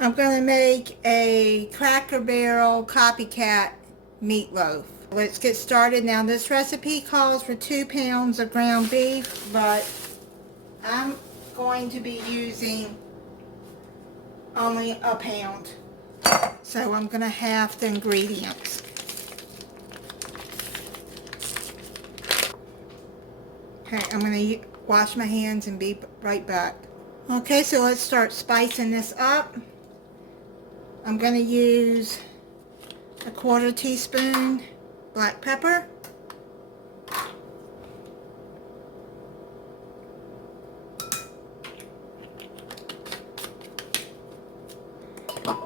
I'm going to make a Cracker Barrel copycat meatloaf. Let's get started. Now this recipe calls for 2 pounds of ground beef, but I'm going to be using only a pound. So I'm going to half the ingredients. Okay, I'm going to wash my hands and be right back. Okay, so let's start spicing this up. I'm going to use a 1/4 teaspoon black pepper,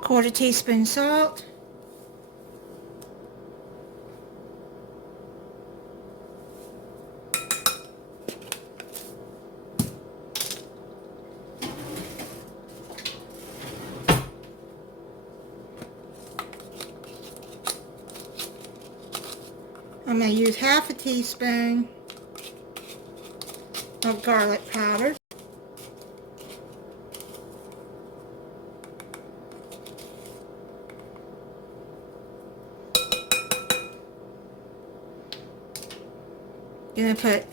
quarter teaspoon salt, I'm going to use half a teaspoon of garlic powder, going to put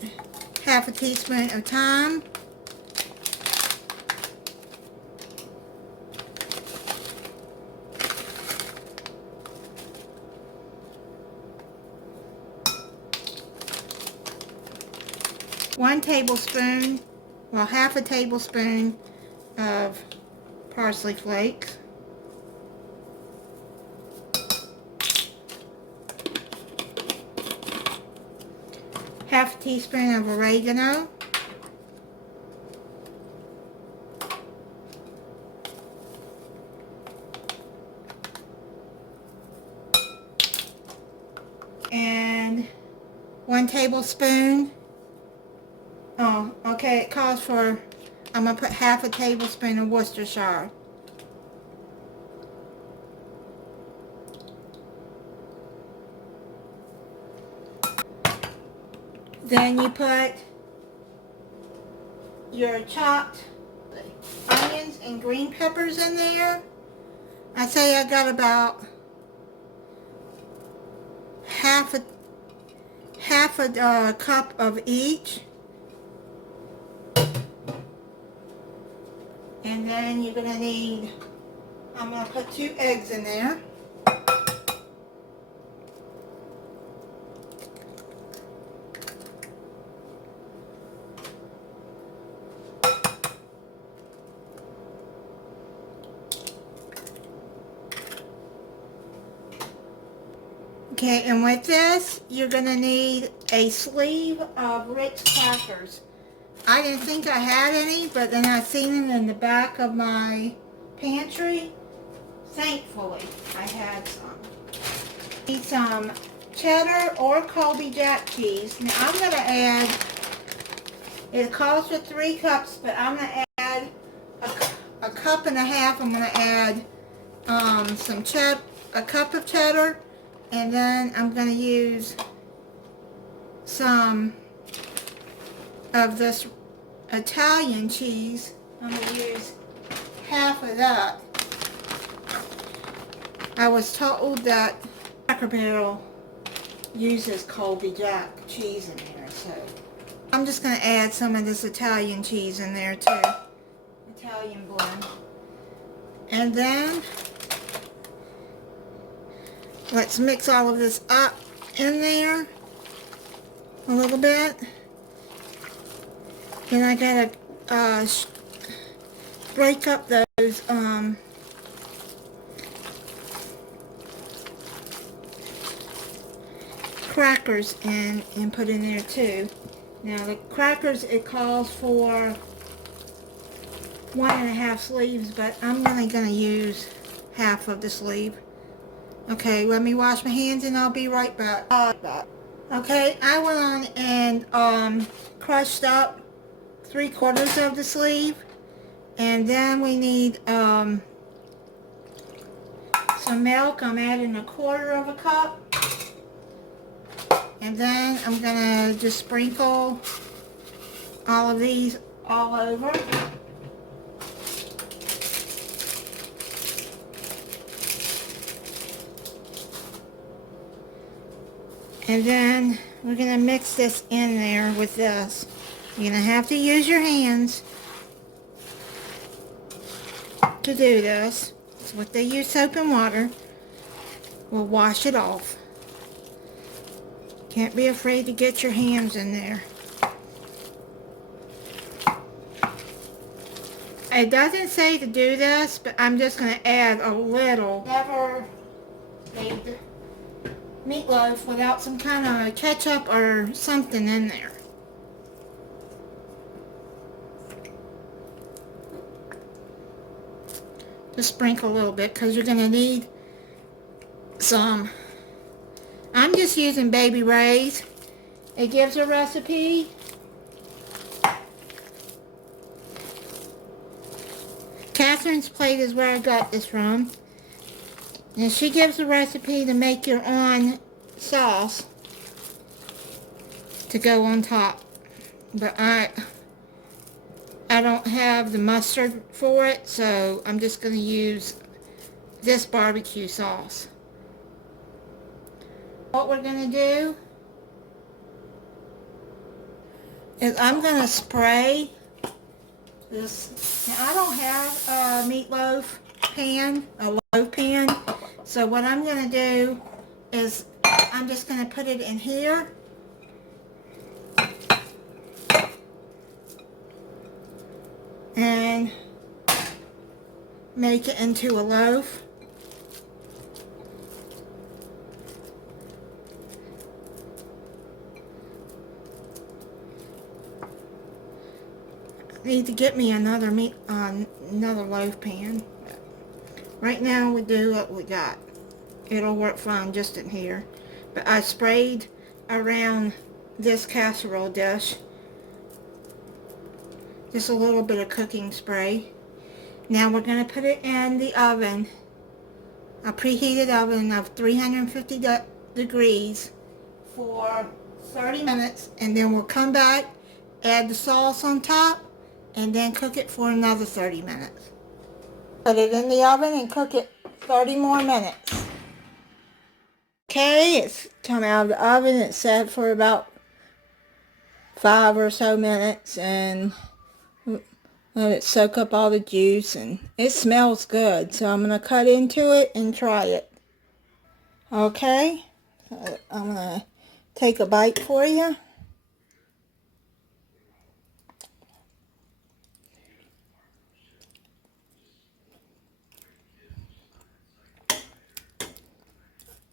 half a teaspoon of thyme, half a tablespoon of parsley flakes, half a teaspoon of oregano, and 1 tablespoon. Oh, okay, it calls for, I'm going to put half a tablespoon of Worcestershire. Then you put your chopped onions and green peppers in there. I say I got about half a cup of each. And then you're going to need, I'm going to put 2 eggs in there. Okay, and with this, you're going to need a sleeve of Ritz crackers. I didn't think I had any, but then I seen it in the back of my pantry. Thankfully, I had some. Need some cheddar or Colby Jack cheese. Now I'm going to add, it calls for 3 cups, but I'm going to add a cup and a half. I'm going to add a cup of cheddar, and then I'm going to use some of this Italian cheese. I'm going to use half of that. I was told that Cracker Barrel uses Colby Jack cheese in there, so I'm just going to add some of this Italian cheese in there too. Italian blend. And then let's mix all of this up in there a little bit. Then I gotta break up those crackers and put in there too. Now the crackers, it calls for 1.5 sleeves, but I'm only gonna use half of the sleeve. Okay, let me wash my hands and I'll be right back. Okay, I went on and crushed up 3/4 of the sleeve, and then we need some milk. I'm adding 1/4 cup, and then I'm gonna just sprinkle all of these all over. And then we're going to mix this in there with this. You're going to have to use your hands to do this. It's what they use, soap and water. We'll wash it off. Can't be afraid to get your hands in there. It doesn't say to do this, but I'm just going to add a little. Never made meatloaf without some kind of ketchup or something in there. Just sprinkle a little bit because you're going to need some. I'm just using Baby Ray's. It gives a recipe. Catherine's Plate is where I got this from. And she gives a recipe to make your own sauce to go on top. But I don't have the mustard for it, so I'm just going to use this barbecue sauce. What we're going to do is I'm going to spray this. Now, I don't have a meatloaf pan, a loaf pan, so what I'm going to do is I'm just going to put it in here. And make it into a loaf. I need to get me another loaf pan. Right now we do what we got. It'll work fine just in here. But I sprayed around this casserole dish. Just a little bit of cooking spray. Now we're going to put it in the oven. A preheated oven of 350 degrees for 30 minutes. And then we'll come back, add the sauce on top, and then cook it for another 30 minutes. Put it in the oven and cook it 30 more minutes. Okay, it's come out of the oven. It's set for about 5 or so minutes, and let it soak up all the juice, and it smells good. So I'm going to cut into it and try it. Okay, so I'm going to take a bite for you.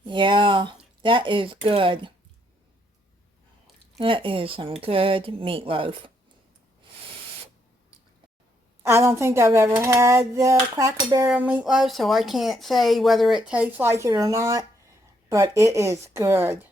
Yeah, that is good. That is some good meatloaf. I don't think I've ever had the Cracker Barrel meatloaf, so I can't say whether it tastes like it or not, but it is good.